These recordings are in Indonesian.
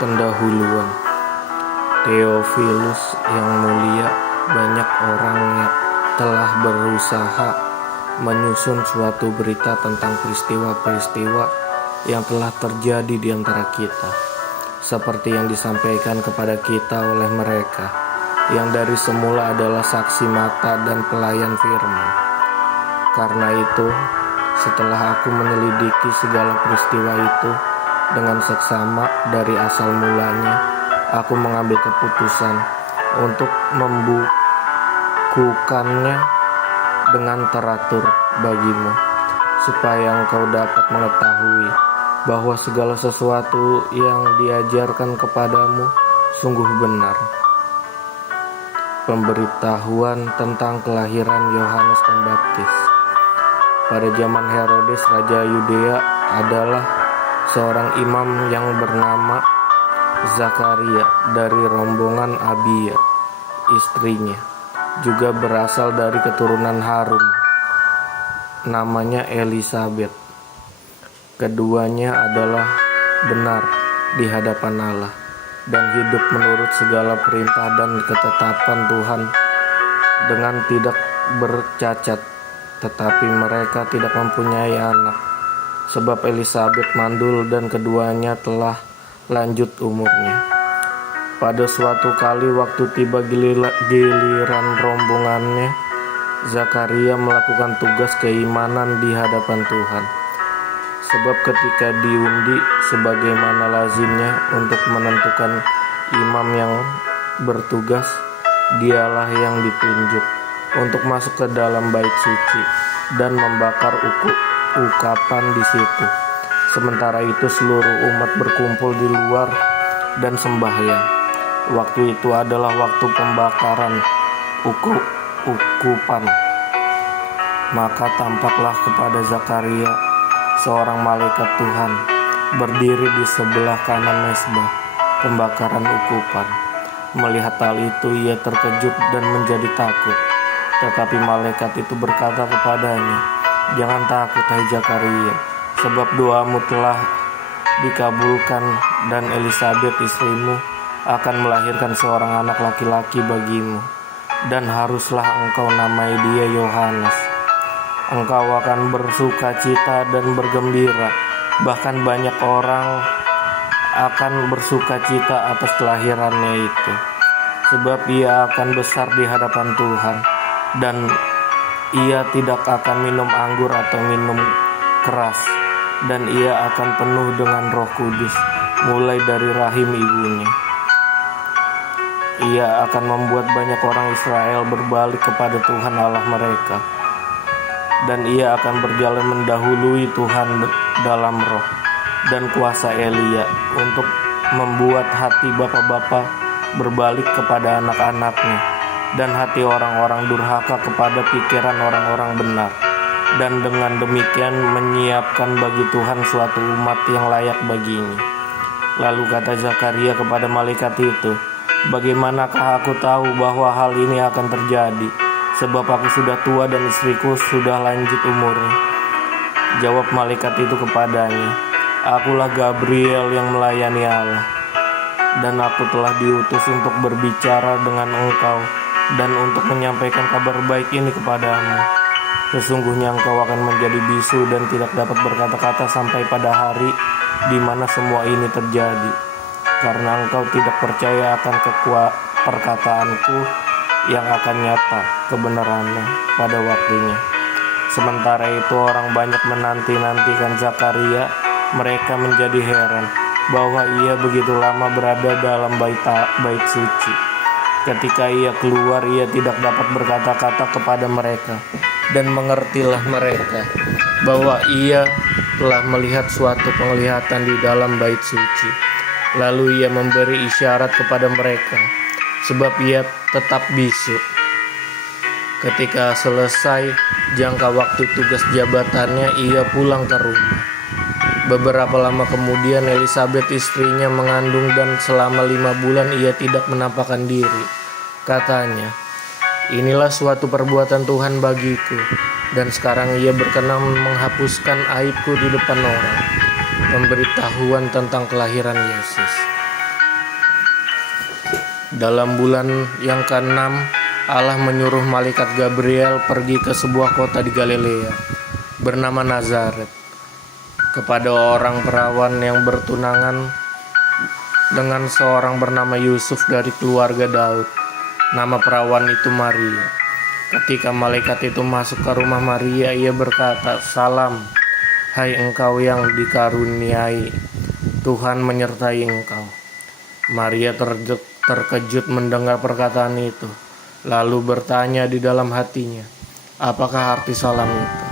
Pendahuluan. Theophilus yang mulia, banyak orang yang telah berusaha menyusun suatu berita tentang peristiwa-peristiwa yang telah terjadi di antara kita, seperti yang disampaikan kepada kita oleh mereka, yang dari semula adalah saksi mata dan pelayan firman. Karena itu, setelah aku menyelidiki segala peristiwa itu dengan seksama dari asal mulanya, aku mengambil keputusan untuk membukukannya dengan teratur bagimu, supaya engkau dapat mengetahui bahwa segala sesuatu yang diajarkan kepadamu sungguh benar. Pemberitahuan tentang kelahiran Yohanes Pembaptis. Pada zaman Herodes, Raja Yudea, adalah seorang imam yang bernama Zakaria dari rombongan Abia. Istrinya juga berasal dari keturunan Harun, namanya Elisabet. Keduanya adalah benar di hadapan Allah dan hidup menurut segala perintah dan ketetapan Tuhan dengan tidak bercacat. Tetapi mereka tidak mempunyai anak, sebab Elisabet mandul dan keduanya telah lanjut umurnya. Pada suatu kali waktu tiba giliran rombongannya, Zakaria melakukan tugas keimanan di hadapan Tuhan. Sebab ketika diundi sebagaimana lazimnya untuk menentukan imam yang bertugas, dialah yang ditunjuk untuk masuk ke dalam bait suci dan membakar ukapan di situ. Sementara itu seluruh umat berkumpul di luar dan sembahyang. Waktu itu adalah waktu pembakaran ukupan. Maka tampaklah kepada Zakaria seorang malaikat Tuhan berdiri di sebelah kanan mezbah pembakaran ukupan. Melihat hal itu, ia terkejut dan menjadi takut. Tetapi malaikat itu berkata kepadanya, "Jangan takut, hai Zakaria, sebab doamu telah dikabulkan dan Elisabet istrimu akan melahirkan seorang anak laki-laki bagimu, dan haruslah engkau namai dia Yohanes. Engkau akan bersuka cita dan bergembira, bahkan banyak orang akan bersuka cita atas kelahirannya itu, sebab ia akan besar di hadapan Tuhan, dan ia tidak akan minum anggur atau minum keras, dan ia akan penuh dengan Roh Kudus mulai dari rahim ibunya. Ia akan membuat banyak orang Israel berbalik kepada Tuhan Allah mereka, dan ia akan berjalan mendahului Tuhan dalam roh dan kuasa Elia untuk membuat hati bapa-bapa berbalik kepada anak-anaknya, dan hati orang-orang durhaka kepada pikiran orang-orang benar, dan dengan demikian menyiapkan bagi Tuhan suatu umat yang layak baginya." Lalu kata Zakaria kepada malaikat itu, "Bagaimanakah aku tahu bahwa hal ini akan terjadi? Sebab aku sudah tua dan istriku sudah lanjut umurnya." Jawab malaikat itu kepadanya, "Akulah Gabriel yang melayani Allah, dan aku telah diutus untuk berbicara dengan engkau dan untuk menyampaikan kabar baik ini kepadamu. Sesungguhnya engkau akan menjadi bisu dan tidak dapat berkata-kata sampai pada hari di mana semua ini terjadi, karena engkau tidak percaya akan perkataanku yang akan nyata kebenarannya pada waktunya." Sementara itu orang banyak menanti-nantikan Zakaria. Mereka menjadi heran bahwa ia begitu lama berada dalam bait suci. Ketika ia keluar, ia tidak dapat berkata-kata kepada mereka, dan mengertilah mereka bahwa ia telah melihat suatu penglihatan di dalam bait suci. Lalu ia memberi isyarat kepada mereka, sebab ia tetap bisu. Ketika selesai jangka waktu tugas jabatannya, ia pulang ke rumah. Beberapa lama kemudian Elisabet istrinya mengandung, dan selama 5 bulan ia tidak menampakkan diri. Katanya, "Inilah suatu perbuatan Tuhan bagiku, dan sekarang ia berkenan menghapuskan aibku di depan orang." Pemberitahuan tentang kelahiran Yesus. Dalam bulan yang ke-6, Allah menyuruh malaikat Gabriel pergi ke sebuah kota di Galilea bernama Nazaret, kepada orang perawan yang bertunangan dengan seorang bernama Yusuf dari keluarga Daud. Nama perawan itu Maria. Ketika malaikat itu masuk ke rumah Maria, ia berkata, "Salam, hai engkau yang dikaruniai, Tuhan menyertai engkau." Maria terkejut mendengar perkataan itu, lalu bertanya di dalam hatinya, "Apakah arti salam itu?"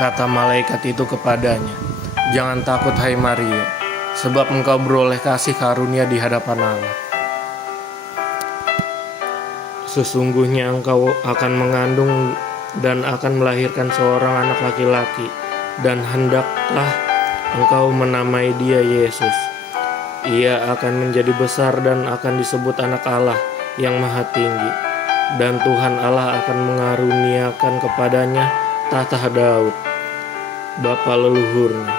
Kata malaikat itu kepadanya, "Jangan takut hai Maria, sebab engkau beroleh kasih karunia di hadapan Allah. Sesungguhnya engkau akan mengandung dan akan melahirkan seorang anak laki-laki, dan hendaklah engkau menamai dia Yesus. Ia akan menjadi besar dan akan disebut Anak Allah yang Maha Tinggi, dan Tuhan Allah akan mengaruniakan kepadanya tahta Daud, bapa leluhurnya.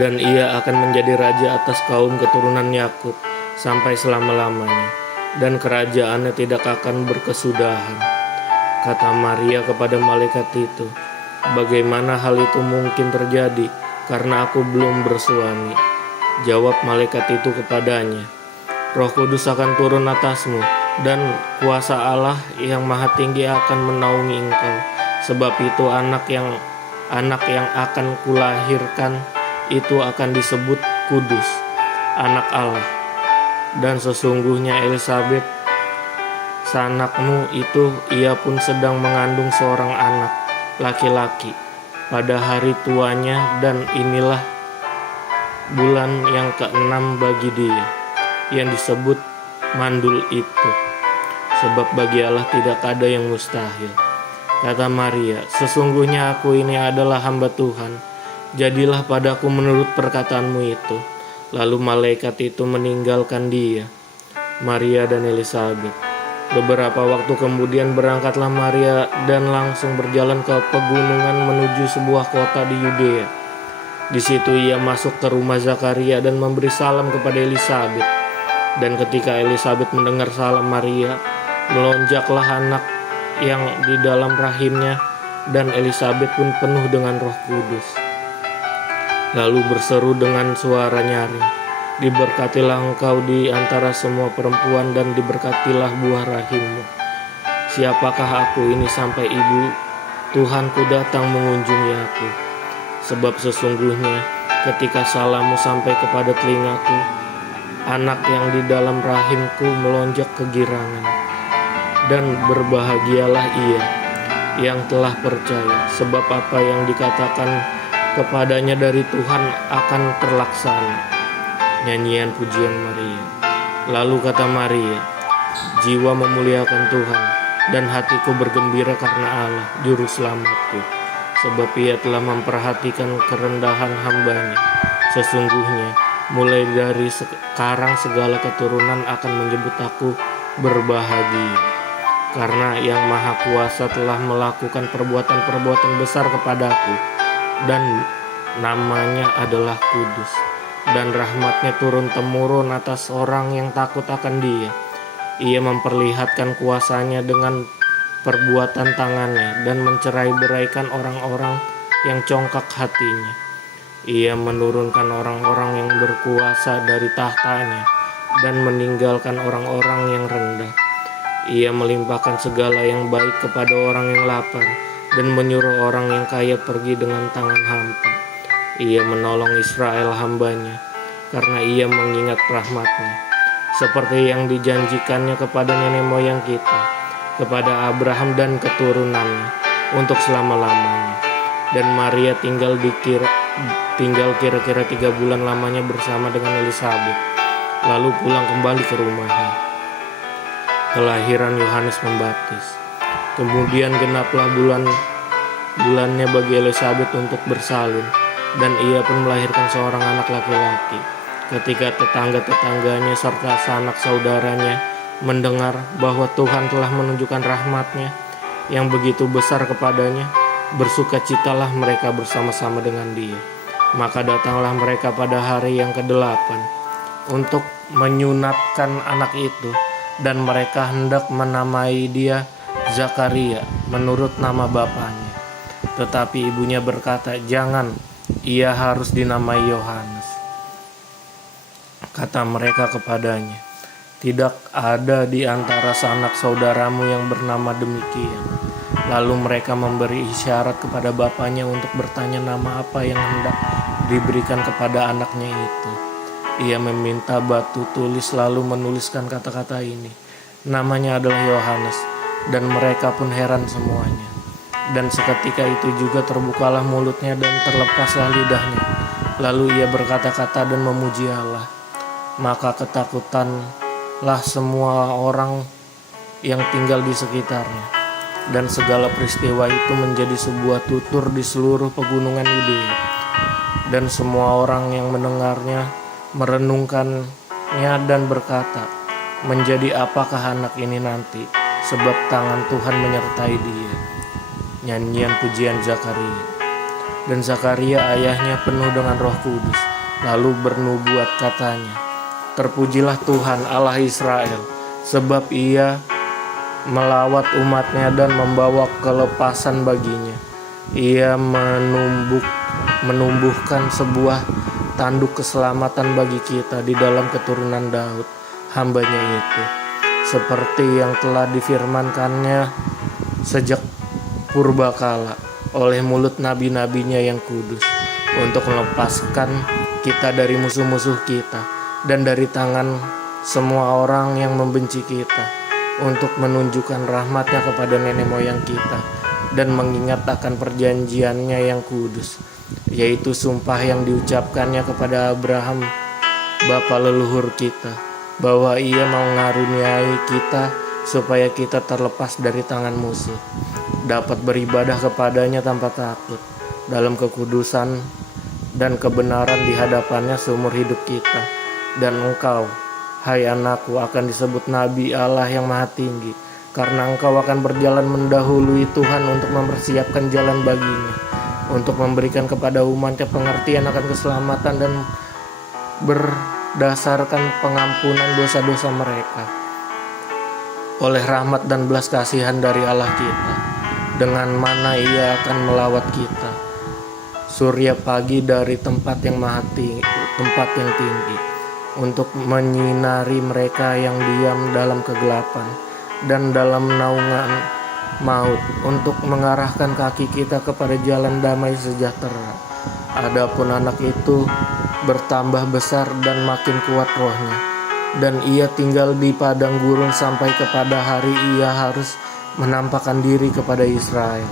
Dan ia akan menjadi raja atas kaum keturunan Yakub sampai selama-lamanya, dan kerajaannya tidak akan berkesudahan." Kata Maria kepada malaikat itu, "Bagaimana hal itu mungkin terjadi, karena aku belum bersuami?" Jawab malaikat itu kepadanya, "Roh Kudus akan turun atasmu, dan kuasa Allah yang Maha Tinggi akan menaungi engkau. Sebab itu anak yang akan kulahirkan itu akan disebut kudus, Anak Allah. Dan sesungguhnya Elisabet, sanakmu itu, ia pun sedang mengandung seorang anak laki-laki pada hari tuanya, dan inilah bulan yang ke-6 bagi dia, yang disebut mandul itu, sebab bagi Allah tidak ada yang mustahil." Kata Maria, "Sesungguhnya aku ini adalah hamba Tuhan, jadilah padaku menurut perkataanmu itu." Lalu malaikat itu meninggalkan dia, Maria dan Elisabet. Beberapa waktu kemudian berangkatlah Maria dan langsung berjalan ke pegunungan menuju sebuah kota di Yudea. Di situ ia masuk ke rumah Zakaria dan memberi salam kepada Elisabet. Dan ketika Elisabet mendengar salam Maria, melonjaklah anak yang di dalam rahimnya, dan Elisabet pun penuh dengan Roh Kudus. Lalu berseru dengan suara nyaring, "Diberkatilah engkau di antara semua perempuan, dan diberkatilah buah rahimmu. Siapakah aku ini sampai ibu Tuhanku datang mengunjungi aku? Sebab sesungguhnya ketika salammu sampai kepada telingaku, anak yang di dalam rahimku melonjak kegirangan. Dan berbahagialah ia yang telah percaya, sebab apa yang dikatakan kepadanya dari Tuhan akan terlaksana." Nyanyian pujian Maria. Lalu kata Maria, "Jiwa memuliakan Tuhan, dan hatiku bergembira karena Allah, Juru Selamatku. Sebab ia telah memperhatikan kerendahan hambanya. Sesungguhnya mulai dari sekarang segala keturunan akan menyebut aku berbahagia. Karena Yang Maha Kuasa telah melakukan perbuatan-perbuatan besar kepadaku, dan namanya adalah kudus. Dan rahmatnya turun-temurun atas orang yang takut akan Dia. Ia memperlihatkan kuasanya dengan perbuatan tangannya, dan mencerai-beraikan orang-orang yang congkak hatinya. Ia menurunkan orang-orang yang berkuasa dari tahtanya, dan meninggalkan orang-orang yang rendah. Ia melimpahkan segala yang baik kepada orang yang lapar, dan menyuruh orang yang kaya pergi dengan tangan hampa. Ia menolong Israel hambanya, karena ia mengingat rahmatnya, seperti yang dijanjikannya kepada nenek moyang kita, kepada Abraham dan keturunannya, untuk selama-lamanya." Dan Maria tinggal kira-kira 3 bulan lamanya bersama dengan Elisabet, lalu pulang kembali ke rumahnya. Kelahiran Yohanes Pembaptis. Kemudian genaplah bulannya bagi Elisabet untuk bersalin, dan ia pun melahirkan seorang anak laki-laki. Ketika tetangga-tetangganya serta sanak saudaranya mendengar bahwa Tuhan telah menunjukkan rahmatnya yang begitu besar kepadanya, bersukacitalah mereka bersama-sama dengan dia. Maka datanglah mereka pada hari yang ke-8 untuk menyunatkan anak itu, dan mereka hendak menamai dia Zakaria menurut nama bapaknya. Tetapi ibunya berkata, "Jangan, ia harus dinamai Yohanes." Kata mereka kepadanya, "Tidak ada di antara sanak saudaramu yang bernama demikian." Lalu mereka memberi isyarat kepada bapaknya untuk bertanya nama apa yang hendak diberikan kepada anaknya itu. Ia meminta batu tulis lalu menuliskan kata-kata ini, "Namanya adalah Yohanes." Dan mereka pun heran semuanya. Dan seketika itu juga terbukalah mulutnya dan terlepaslah lidahnya. Lalu ia berkata-kata dan memuji Allah. Maka ketakutanlah semua orang yang tinggal di sekitarnya. Dan segala peristiwa itu menjadi sebuah tutur di seluruh pegunungan Yudea. Dan semua orang yang mendengarnya merenungkannya dan berkata, "Menjadi apakah anak ini nanti? Sebab tangan Tuhan menyertai dia." Nyanyian pujian Zakaria. Dan Zakaria ayahnya penuh dengan Roh Kudus, lalu bernubuat katanya, "Terpujilah Tuhan Allah Israel, sebab ia melawat umatnya dan membawa kelepasan baginya. Ia menumbuhkan sebuah tanduk keselamatan bagi kita di dalam keturunan Daud, hambanya itu, seperti yang telah difirmankannya sejak purbakala oleh mulut nabi-nabinya yang kudus, untuk melepaskan kita dari musuh-musuh kita dan dari tangan semua orang yang membenci kita, untuk menunjukkan rahmatnya kepada nenek moyang kita dan mengingat akan perjanjiannya yang kudus, yaitu sumpah yang diucapkannya kepada Abraham bapa leluhur kita, bahwa ia mau ngaruniai kita supaya kita terlepas dari tangan musuh, dapat beribadah kepadanya tanpa takut dalam kekudusan dan kebenaran di hadapannya seumur hidup kita. Dan engkau, hai anakku, akan disebut Nabi Allah yang Maha Tinggi, karena engkau akan berjalan mendahului Tuhan untuk mempersiapkan jalan baginya, untuk memberikan kepada umatnya pengertian akan keselamatan dan berdasarkan pengampunan dosa-dosa mereka, oleh rahmat dan belas kasihan dari Allah kita, dengan mana ia akan melawat kita, surya pagi dari tempat yang tinggi, untuk menyinari mereka yang diam dalam kegelapan dan dalam naungan maut, untuk mengarahkan kaki kita kepada jalan damai sejahtera. Adapun anak itu bertambah besar dan makin kuat rohnya, dan ia tinggal di padang gurun sampai kepada hari ia harus menampakkan diri kepada Israel.